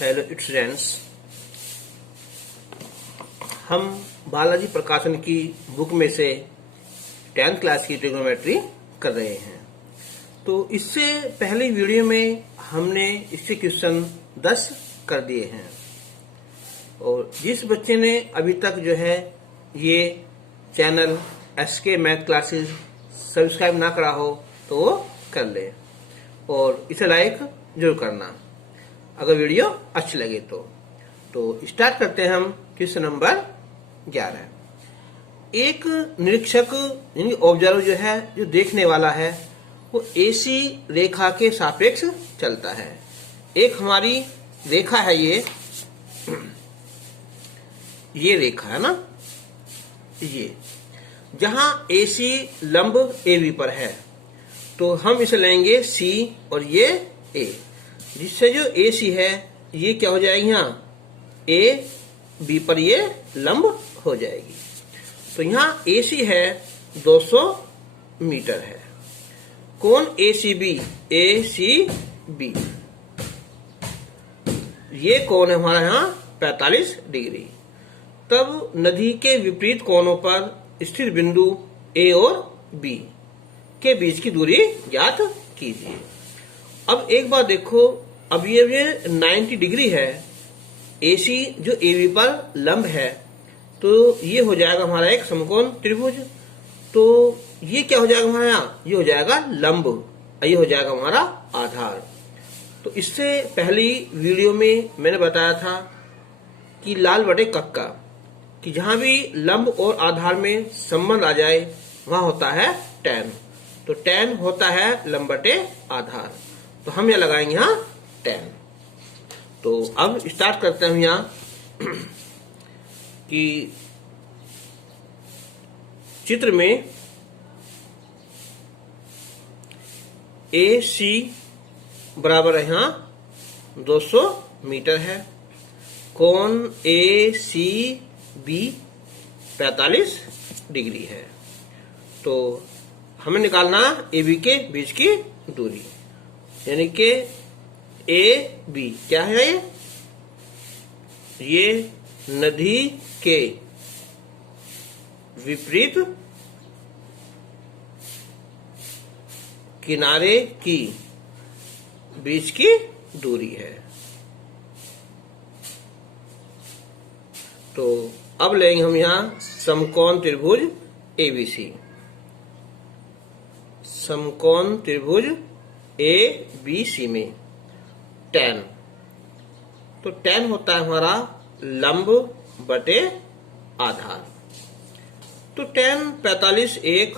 Hello students, हम बालाजी प्रकाशन की बुक में से 10th क्लास की ट्रिग्नोमेट्री कर रहे हैं। तो इससे पहले वीडियो में हमने इससे क्वेश्चन 10 कर दिए हैं और जिस बच्चे ने अभी तक जो है ये channel SK math classes subscribe ना करा हो तो वो कर ले और इसे लाइक जरूर करना अगर वीडियो अच्छी लगे तो स्टार्ट करते हैं हम क्वेश्चन नंबर 11। एक निरीक्षक यानी ऑब्जर्वर जो है, जो देखने वाला है, वो AC रेखा के सापेक्ष चलता है। एक हमारी रेखा है, ये रेखा है ना, ये जहां AC लंब AB पर है तो हम इसे लेंगे C और ये A, जिससे जो AC है ये क्या हो जाएगी, यहाँ AB पर ये लंब हो जाएगी। तो यहाँ AC है 200 मीटर है। कोण ACB ये कोण है हमारा यहाँ 45 डिग्री। तब नदी के विपरीत कोणों पर स्थित बिंदु A और B के बीच की दूरी ज्ञात कीजिए। अब एक बार देखो, अब ये 90 डिग्री है, AC जो AB पर लंब है, तो ये हो जाएगा हमारा एक समकोण त्रिभुज। तो ये क्या हो जाएगा हमारा, यहाँ ये हो जाएगा लंब, ये हो जाएगा हमारा आधार। तो इससे पहली वीडियो में मैंने बताया था कि लाल बटे कक्का, कि जहां भी लंब और आधार में संबंध आ जाए वहां होता है tan। तो tan होता है लंब बटे आधार, तो हम यहाँ लगाएंगे यहाँ tan। तो अब स्टार्ट करते हैं यहाँ कि चित्र में AC बराबर है यहाँ 200 मीटर है। कोण ACB 45 डिग्री है। तो हमें निकालना AB के बीच की दूरी, यानी कि AB क्या है, ये नदी के विपरीत किनारे की बीच की दूरी है। तो अब लेंगे हम यहाँ समकोण त्रिभुज ABC, समकोण त्रिभुज ABC में tan। तो tan होता है हमारा लंब बटे आधार। तो tan 45 एक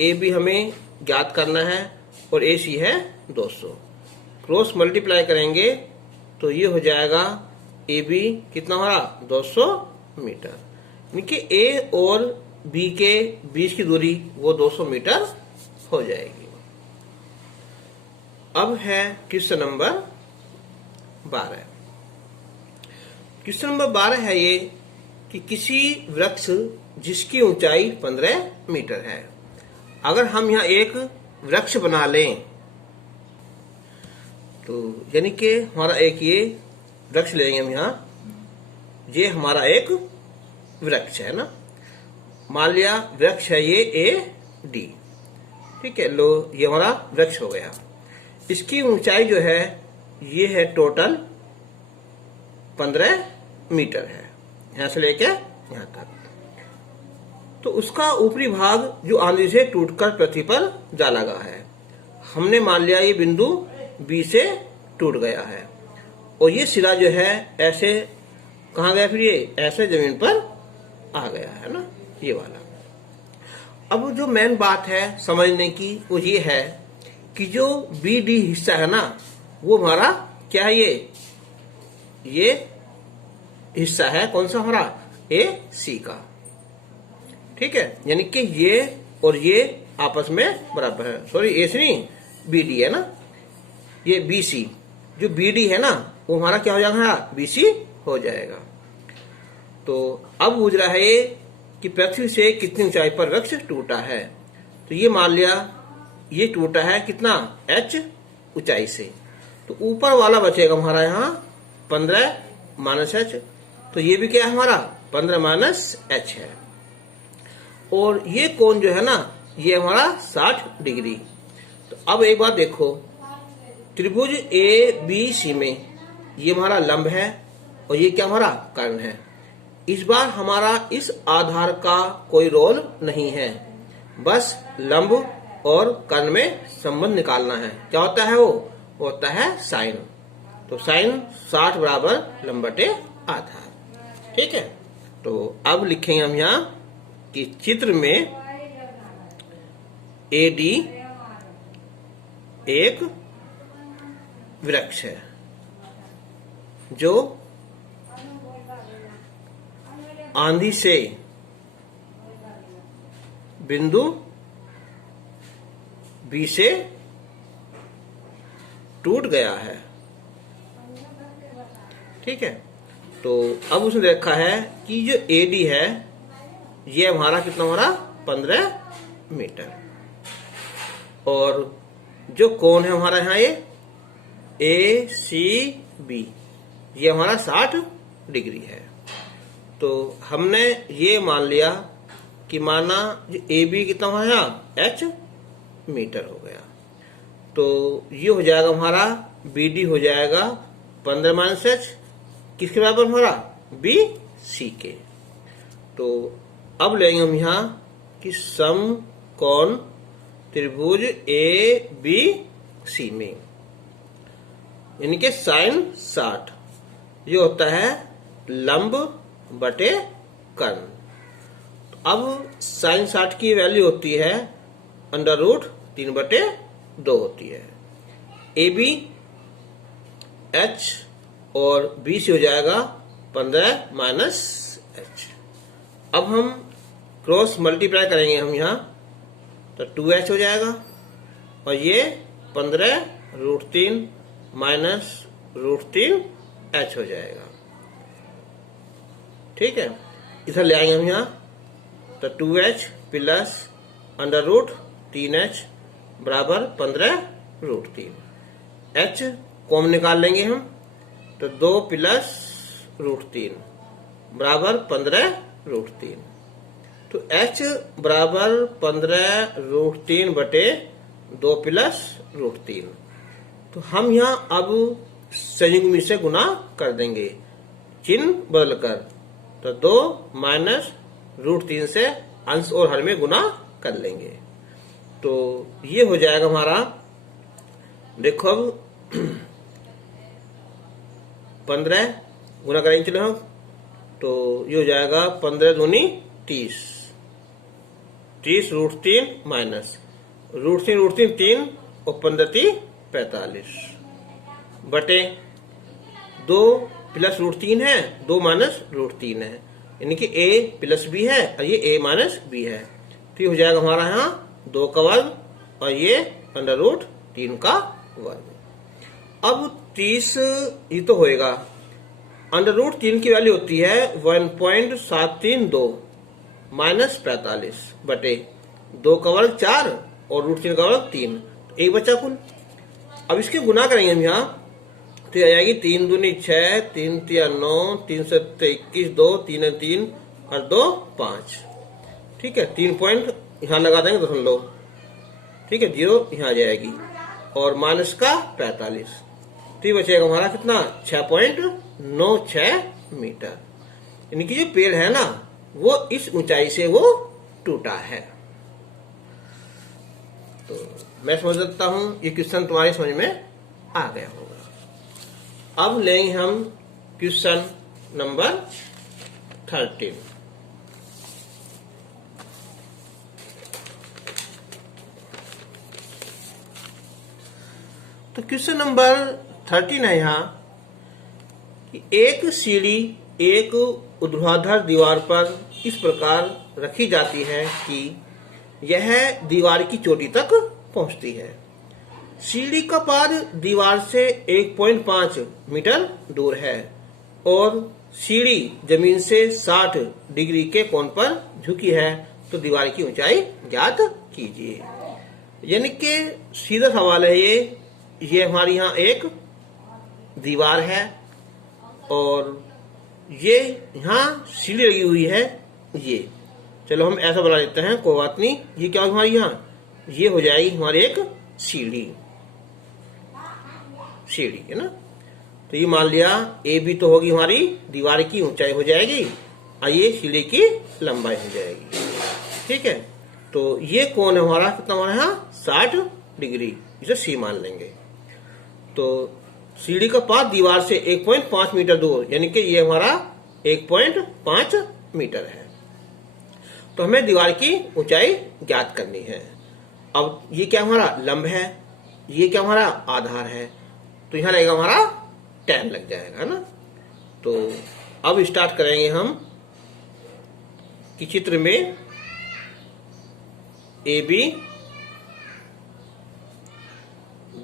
AB हमें ज्ञात करना है और AC है 200। क्रॉस मल्टीप्लाई करेंगे तो ये हो जाएगा AB कितना हमारा 200 मीटर, यानी कि A और B के बीच की दूरी वो 200 मीटर हो जाएगी। अब है क्वेश्चन नंबर 12। क्वेश्चन नंबर 12 है ये कि किसी वृक्ष जिसकी ऊंचाई 15 मीटर है, अगर हम यहाँ एक वृक्ष बना लें तो यानी कि हमारा एक ये वृक्ष लेंगे हम यहाँ, ये हमारा एक वृक्ष है ना, मान लिया वृक्ष है ये AD, ठीक है। लो ये हमारा वृक्ष हो गया। इसकी ऊंचाई जो है ये है टोटल 15 मीटर है, यहां से लेके यहां तक। तो उसका ऊपरी भाग जो आंधी से टूटकर पृथ्वी पर जा लगा है, हमने मान लिया ये बिंदु B से टूट गया है और ये सिरा जो है ऐसे कहाँ गया, फिर ये ऐसे जमीन पर आ गया है ना, ये वाला। अब जो मेन बात है समझने की वो ये है कि जो BD हिस्सा है ना, वो हमारा क्या है, ये हिस्सा है कौन सा हमारा AC का, ठीक है। यानी कि ये और ये आपस में बराबर है, सॉरी AC नहीं BD है ना, ये BC, जो BD है ना वो हमारा क्या हो जाएगा, BC हो जाएगा। तो अब पूछ रहा है ये कि पृथ्वी से कितनी ऊंचाई पर वृक्ष टूटा है। तो ये मान लिया ये टूटा है कितना H ऊंचाई से, तो ऊपर वाला बचेगा हमारा यहाँ 15 माइनस एच, तो ये भी क्या है हमारा 15 माइनस एच है। और ये कोण जो है ना ये हमारा 60 डिग्री। तो अब एक बात देखो, त्रिभुज ए बी सी में ये हमारा लंब है और ये क्या हमारा कर्ण है। इस बार हमारा इस आधार का कोई रोल नहीं है, बस लंब और कर्ण में संबंध निकालना है। क्या होता है वो होता है साइन। तो साइन 60 बराबर लंब बटे आधार। ठीक है, तो अब लिखेंगे हम यहाँ कि चित्र में एडी एक वृक्ष है जो आंधी से बिंदु बी से टूट गया है। ठीक है, तो अब उसने देखा है कि जो एडी है ये हमारा कितना हो रहा 15 मीटर और जो कोण है हमारा यहाँ ये ए सी बी ये हमारा 60 डिग्री है। तो हमने ये मान लिया कि माना जो ए बी कितना हुआ यहाँ एच मीटर हो गया, तो ये हो जाएगा हमारा बी डी हो जाएगा 15 माइनस एच किसके बराबर हमारा बी सी के। तो अब लेंगे हम यहाँ कि समकोण त्रिभुज ए बी सी में यानी कि साइन 60 ये होता है लंब बटे कर्ण। तो अब साइन 60 की वैल्यू होती है √3/2 होती है। ए बी एच और बी सी हो जाएगा 15 माइनस एच। अब हम क्रॉस मल्टीप्लाई करेंगे हम यहाँ तो 2h हो जाएगा और ये 15√3 माइनस √3h हो जाएगा। ठीक है, इधर ले आएंगे हम यहाँ तो 2h प्लस √3h बराबर 15√3। h कॉमन निकाल लेंगे हम तो 2 प्लस √3 बराबर 15√3। तो h बराबर 15√3 बटे 2 प्लस √3। तो हम यहाँ अब संयुग्मी से गुणा कर देंगे चिन्ह बदलकर, तो 2 माइनस √3 से अंश और हर में गुना कर लेंगे। तो ये हो जाएगा हमारा, देखो अब 15 गुना करेंगे चलो हम, तो ये हो जाएगा 15 दूनी 30, 30√3 माइनस √3 3 और 15 45 बटे 2 प्लस √3 है 2 माइनस √3 है यानी कि a प्लस बी है और ये a माइनस बी है। तो ये हो जाएगा हमारा यहाँ 2 का वर्ग और ये √3 का वर्ग। अब 30 ये तो होएगा, √3 की वैल्यू होती है 1.732 माइनस 45 बटे 2 का वर्ग 4 और √3 का वर्ग 3, एक बचा कुल। अब इसके गुना करेंगे हम यहाँ तो आ जाएगी 3 दूनी 6, 3 3 9, 3 से 21 2, 3 3 और 2 5। ठीक है, 3 पॉइंट यहाँ लगा देंगे दशमलव। ठीक है, 0 यहाँ आ जाएगी और माइनस का 45। तो ये बचेगा हमारा कितना 6.96 मीटर। यानी कि जो पेड़ है ना वो इस ऊंचाई से वो टूटा है। तो मैं समझ सकता हूं ये क्वेश्चन तुम्हारी समझ में आ गया होगा। अब लेंगे हम क्वेश्चन नंबर 13। तो क्वेश्चन नंबर 13 है यहाँ कि एक सीढ़ी एक ऊर्ध्वाधर दीवार पर इस प्रकार रखी जाती है कि यह दीवार की चोटी तक पहुंचती है। सीढ़ी का पाद दीवार से 1.5 मीटर दूर है और सीढ़ी जमीन से 60 डिग्री के कोण पर झुकी है, तो दीवार की ऊंचाई ज्ञात कीजिए। यानी कि सीधा सवाल है ये हमारी यहाँ एक दीवार है और ये यहाँ सीढ़ी लगी हुई है ये। चलो हम ऐसा बना लेते हैं, कोई बात नहीं। ये क्या होगी हमारी, यहाँ ये हो जाएगी हमारी एक सीढ़ी है ना। तो ये मान लिया ए बी तो होगी हमारी दीवार की ऊंचाई हो जाएगी, और ये सीढ़ी की लंबाई हो जाएगी। ठीक है, तो ये कोण है हमारा कितना, हमारा यहाँ 60 डिग्री, इसे सी मान लेंगे। तो सीढ़ी का पास दीवार से 1.5 मीटर दूर, यानी कि ये हमारा 1.5 मीटर है। तो हमें दीवार की ऊंचाई ज्ञात करनी है। अब ये क्या हमारा लंब है, ये क्या हमारा आधार है, तो यहाँ लगेगा हमारा tan लग जाएगा, है ना। तो अब स्टार्ट करेंगे हम कि चित्र में ए बी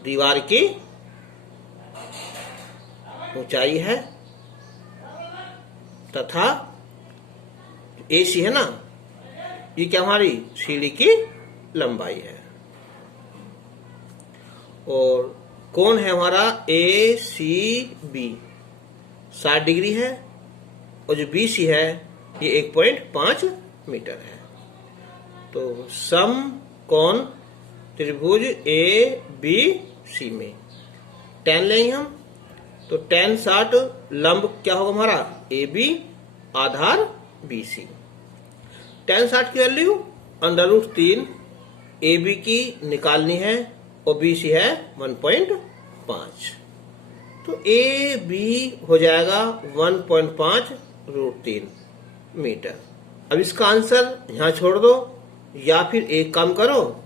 दीवार की ऊंचाई है तथा ए सी है ना, ये क्या हमारी सीढ़ी की लंबाई है। और कोण है हमारा ए सी बी 60 डिग्री है, और जो बी सी है ये 1.5 मीटर है। तो सम कोण त्रिभुज ए बी सी में tan लेंगे हम। तो tan 60 लंब क्या होगा हमारा ए बी आधार बी सी। tan 60 की वैल्यू √3 ए बी की निकालनी है, और बी सी है 1.5। तो ए बी हो जाएगा 1.5 √3 मीटर। अब इसका आंसर यहाँ छोड़ दो, या फिर एक काम करो,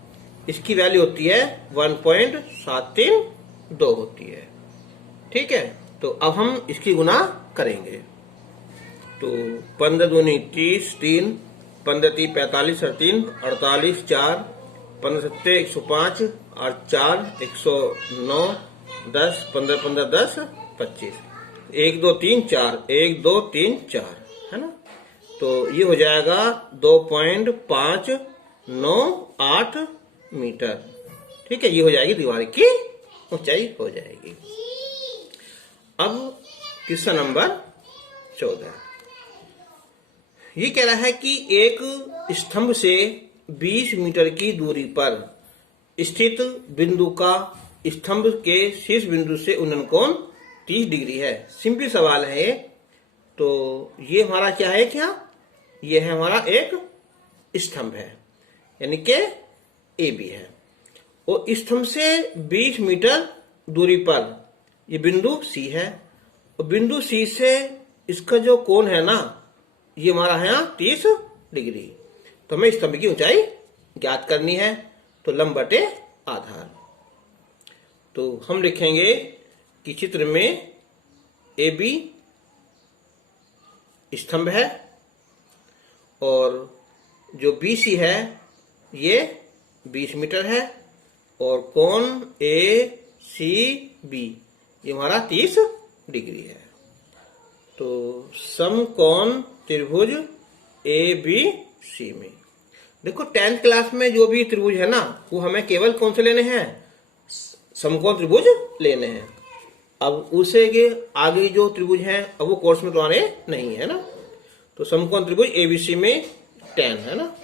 इसकी वैल्यू होती है 1.732 होती है। ठीक है, तो अब हम इसकी गुना करेंगे। तो 15 दूनी 30, 3 15 3 45 3 48 4 15 7 105 और 4 109 10 15 15 10 25 1 2 3 4 1 2 3 4 है ना। तो ये हो जाएगा 2.598 मीटर। ठीक है, ये हो जाएगी दीवार की ऊंचाई हो जाएगी। अब क्वेश्चन नंबर 14 ये कह रहा है कि एक स्तंभ से 20 मीटर की दूरी पर स्थित बिंदु का स्तंभ के शीर्ष बिंदु से उन्नयन कोण 30 डिग्री है। सिंपल सवाल है ये। तो ये हमारा क्या है, क्या ये है हमारा एक स्तंभ है, यानी कि ए बी है, और स्तंभ से 20 मीटर दूरी पर ये बिंदु सी है, और बिंदु सी से इसका जो कोण है ना, ये हमारा है यहाँ 30 डिग्री। तो हमें स्तंभ की ऊंचाई ज्ञात करनी है। तो लंब बटे आधार। तो हम लिखेंगे कि चित्र में ए बी स्तंभ है, और जो बी सी है ये 20 मीटर है, और कोण ए सी बी ये हमारा 30 डिग्री है। तो समकोण त्रिभुज ए बी सी में देखो 10th क्लास में जो भी त्रिभुज है ना, वो हमें केवल कौन से लेने हैं, समकोण त्रिभुज लेने हैं। अब उसे के आगे जो त्रिभुज हैं अब वो कोर्स में तो आने नहीं है ना। तो समकोण त्रिभुज एबीसी में tan है ना।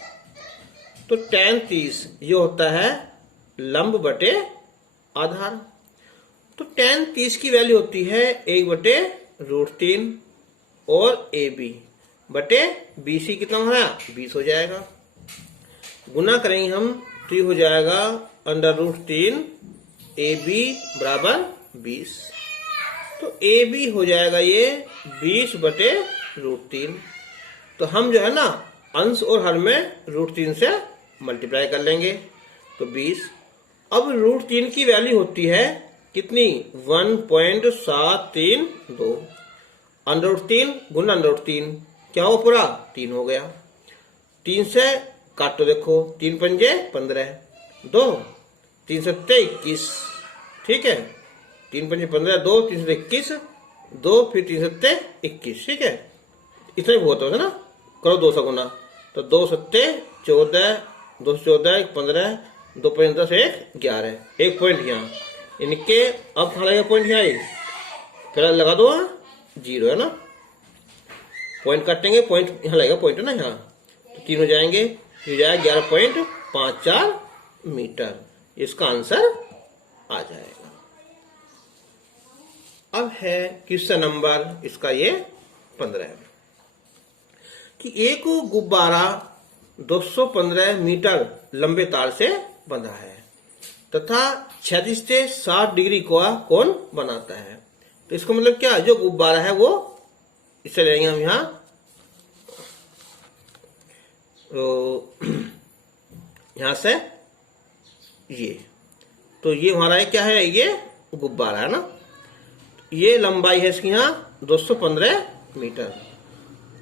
तो tan 30 ये होता है लंब बटे आधार। तो tan 30 की वैल्यू होती है 1/√3 और AB बटे BC कितना हो रहा है 20 हो जाएगा। गुना करेंगे हम तो ये हो जाएगा √3 AB बराबर 20। तो AB हो जाएगा ये 20/√3। तो हम जो है ना अंश और हर में √3 से मल्टीप्लाई कर लेंगे तो 20। अब √3 की वैल्यू होती है कितनी 1.732। √3 गुना √3 क्या हो पूरा 3 हो गया। 3 से काटो देखो 3 पंजे 15 2 3 सत्ते 21। ठीक है 3 पंजे 15 2 3 सत्ते 21 2 फिर 3 सत्ते 21। ठीक है इतना ही बहुत होगा ना। करो 2 से गुना तो 2 सत्ते 14 2 14 15 2 5 10 1 11 एक पॉइंट यहाँ यानी कि अब कहाँ लगेगा पॉइंट यहाँ फिर लगा दो 0 है ना, पॉइंट काटेंगे, पॉइंट यहाँ लगेगा, पॉइंट है ना यहाँ, तो 3 हो जाएंगे, हो जाएगा 11.54 मीटर। इसका आंसर आ जाएगा। अब है क्वेश्चन नंबर इसका ये 15 कि एक गुब्बारा 215 मीटर लंबे तार से बंधा है तथा 36 से 60 डिग्री का कोण बनाता है। तो इसका मतलब क्या, जो गुब्बारा है वो इसे लेंगे हम यहाँ, तो यहां से ये, तो ये हमारा क्या है, ये गुब्बारा है ना, ये लंबाई है इसकी यहाँ 215 मीटर,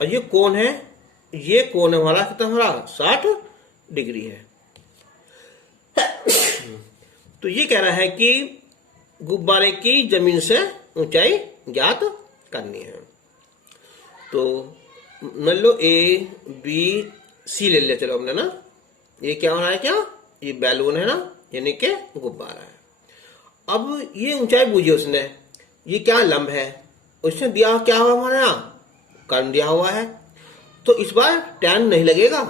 और ये कोण है, ये कोण हमारा कितना, हमारा 60 डिग्री है। तो ये कह रहा है कि गुब्बारे की जमीन से ऊंचाई ज्ञात करनी है। तो मान लो ए बी सी ले लिया, चलो हमने ना, ये क्या होना है, क्या ये बैलून है ना, यानी कि गुब्बारा है। अब ये ऊंचाई पूछी उसने, ये क्या लंब है, उसने दिया क्या हुआ हमारे यहाँ, कर्ण दिया हुआ है, तो इस बार tan नहीं लगेगा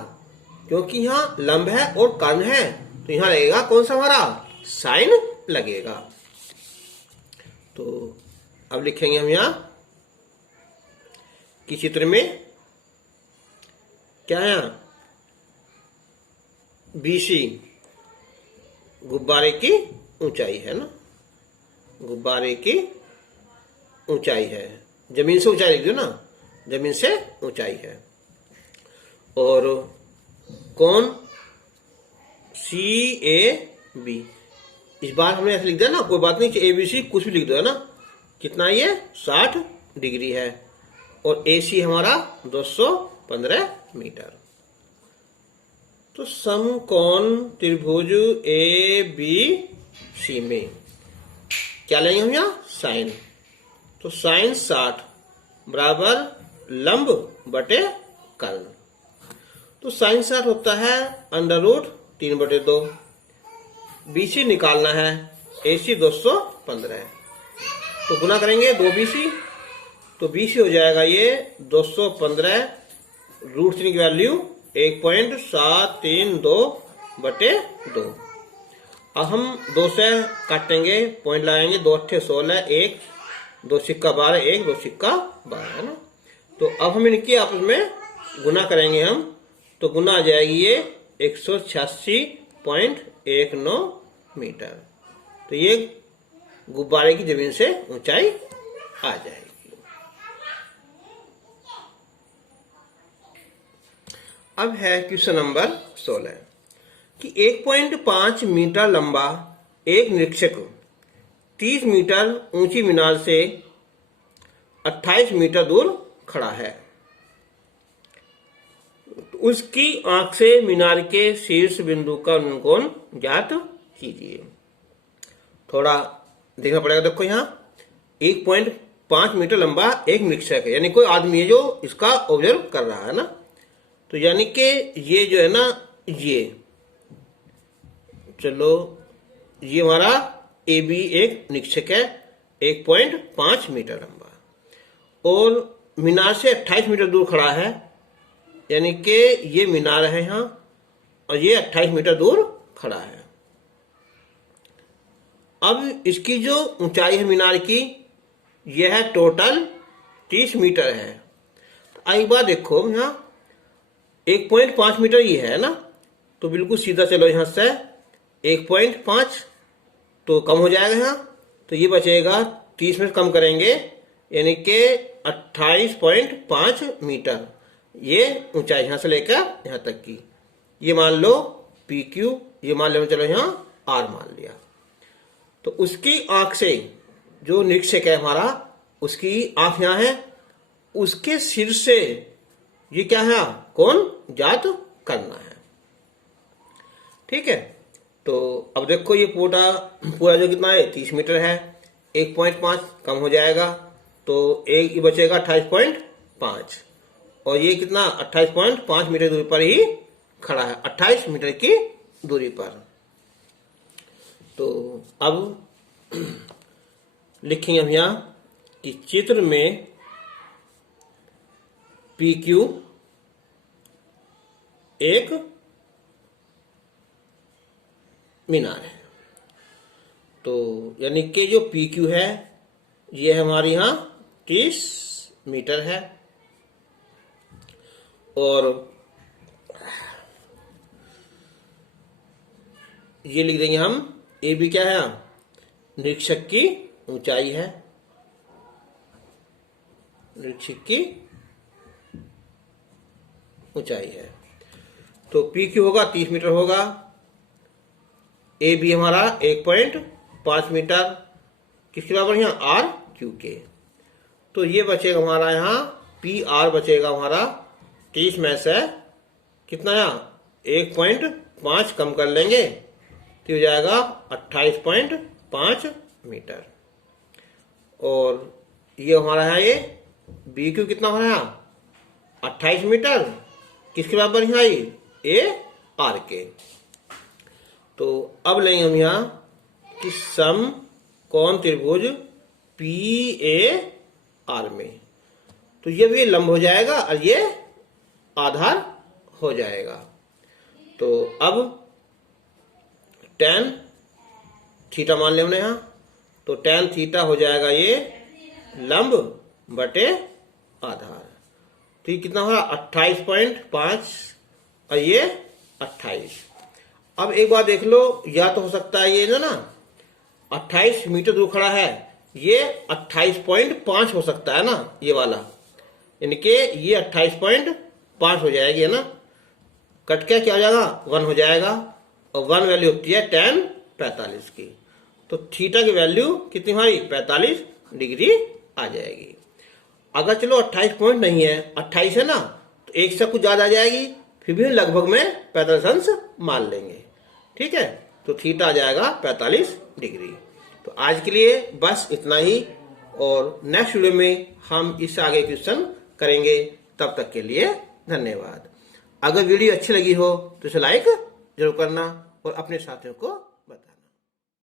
क्योंकि यहाँ लंब है और कर्ण है, तो यहाँ लगेगा कौन सा, हमारा साइन लगेगा। तो अब लिखेंगे हम यहाँ कि चित्र में क्या है, BC गुब्बारे की ऊंचाई है ना, गुब्बारे की ऊंचाई है, जमीन से ऊंचाई लिख दो ना, जमीन से ऊंचाई है, और कोण CAB, इस बार हमने ऐसे लिख दिया ना, कोई बात नहीं, ABC कुछ भी लिख दो है ना, कितना ये 60 डिग्री है, और AC हमारा 215 मीटर। तो समकोण त्रिभुज ABC में क्या लेंगे हम यहाँ, साइन, तो साइन 60 बराबर लंब बटे कर्ण, तो साइन 60 होता है √3/2, BC निकालना है, AC 215, तो गुना करेंगे 2BC, तो BC हो जाएगा ये 215, √3 की वैल्यू 1.732/2। अब हम 2 से काटेंगे, पॉइंट लगाएंगे, 2 8 16, 1 2 सिक्का 12, 1 2 सिक्का 12 है ना, तो अब हम इनकी आपस में गुना करेंगे हम, तो गुना आ जाएगी ये 186.19 मीटर, तो ये गुब्बारे की जमीन से ऊंचाई आ जाएगी। अब है क्वेश्चन नंबर 16 कि 1.5 मीटर लंबा एक निरीक्षक 30 मीटर ऊंची मीनार से 28 मीटर दूर खड़ा है, उसकी आंख से मीनार के शीर्ष बिंदु का कोण ज्ञात कीजिए। थोड़ा देखना पड़ेगा, देखो यहाँ 1.5 मीटर लंबा एक निरीक्षक है, यानी कोई आदमी है जो इसका ऑब्जर्व कर रहा है ना, तो यानी कि ये जो है ना, ये चलो ये हमारा AB एक निरीक्षक है 1.5 मीटर लंबा, और मीनार से 28 मीटर दूर खड़ा है, यानी कि ये मीनार है यहाँ और ये 28 मीटर दूर खड़ा है। अब इसकी जो ऊंचाई है मीनार की, यह है टोटल 30 मीटर है। तो एक बार देखो यहाँ 1.5 मीटर ये है ना, तो बिल्कुल सीधा चलो यहाँ से 1.5 तो कम हो जाएगा यहाँ, तो ये बचेगा 30 में कम करेंगे, यानी कि 28.5 मीटर ये ऊंचाई यहाँ से लेकर यहाँ तक की, ये मान लो PQ, ये मान लो चलो यहाँ R मान लिया। तो उसकी आंख से, जो निरीक्षक है हमारा, उसकी आंख यहाँ है, उसके सिर से ये क्या है, कोण ज्ञात करना है। ठीक है, तो अब देखो ये पूरा जो कितना है 30 मीटर है, 1.5 कम हो जाएगा, तो एक बचेगा 28.5, और ये कितना 28.5 मीटर दूरी पर ही खड़ा है, 28 मीटर की दूरी पर। तो अब लिखेंगे हम यहाँ कि चित्र में पी क्यू एक मीनार है। तो यानी कि जो पी क्यू है ये हमारे यहाँ 30 मीटर है। और ये लिख देंगे हम, ए बी क्या है, निरीक्षक की ऊंचाई है, निरीक्षक की ऊंचाई है। तो पी क्यू होगा 30 मीटर होगा, ए बी हमारा 1.5 मीटर, किसके बराबर यहाँ, आर क्यू के। तो ये बचेगा हमारा यहाँ पी आर बचेगा हमारा 30 में से कितना यहाँ 1.5 कम कर लेंगे तो हो जाएगा 28.5 मीटर। और ये हमारा है, ये बी क्यू कितना हो रहा है 28 मीटर, किसके बराबर यहाँ ए आर के। तो अब लेंगे हम यहाँ कि सम कौन त्रिभुज पी ए आर में, तो ये भी लंब हो जाएगा और ये आधार हो जाएगा। तो अब tan थीटा मान लिया हमने यहाँ, तो tan थीटा हो जाएगा ये लंब बटे आधार। तो ये कितना होगा 28.5 और ये 28। अब एक बार देख लो, या तो हो सकता है ये ना 28 मीटर दूर खड़ा है, ये 28.5 हो सकता है ना ये वाला, यानी कि ये 28.5 हो जाएगी है ना, कट के क्या हो जाएगा 1 हो जाएगा, और 1 वैल्यू होती है tan 45 की। तो थीटा की वैल्यू कितनी हमारी 45 डिग्री आ जाएगी। अगर चलो 28 पॉइंट नहीं है, 28 है ना, तो एक से कुछ ज्यादा आ जाएगी, फिर भी लगभग में 45 अंश मान लेंगे, ठीक है। तो थीटा आ जाएगा 45 डिग्री। तो आज के लिए बस इतना ही, और नेक्स्ट वीडियो में हम इससे आगे क्वेश्चन करेंगे। तब तक के लिए धन्यवाद। अगर वीडियो अच्छी लगी हो तो इसे लाइक जरूर करना और अपने साथियों को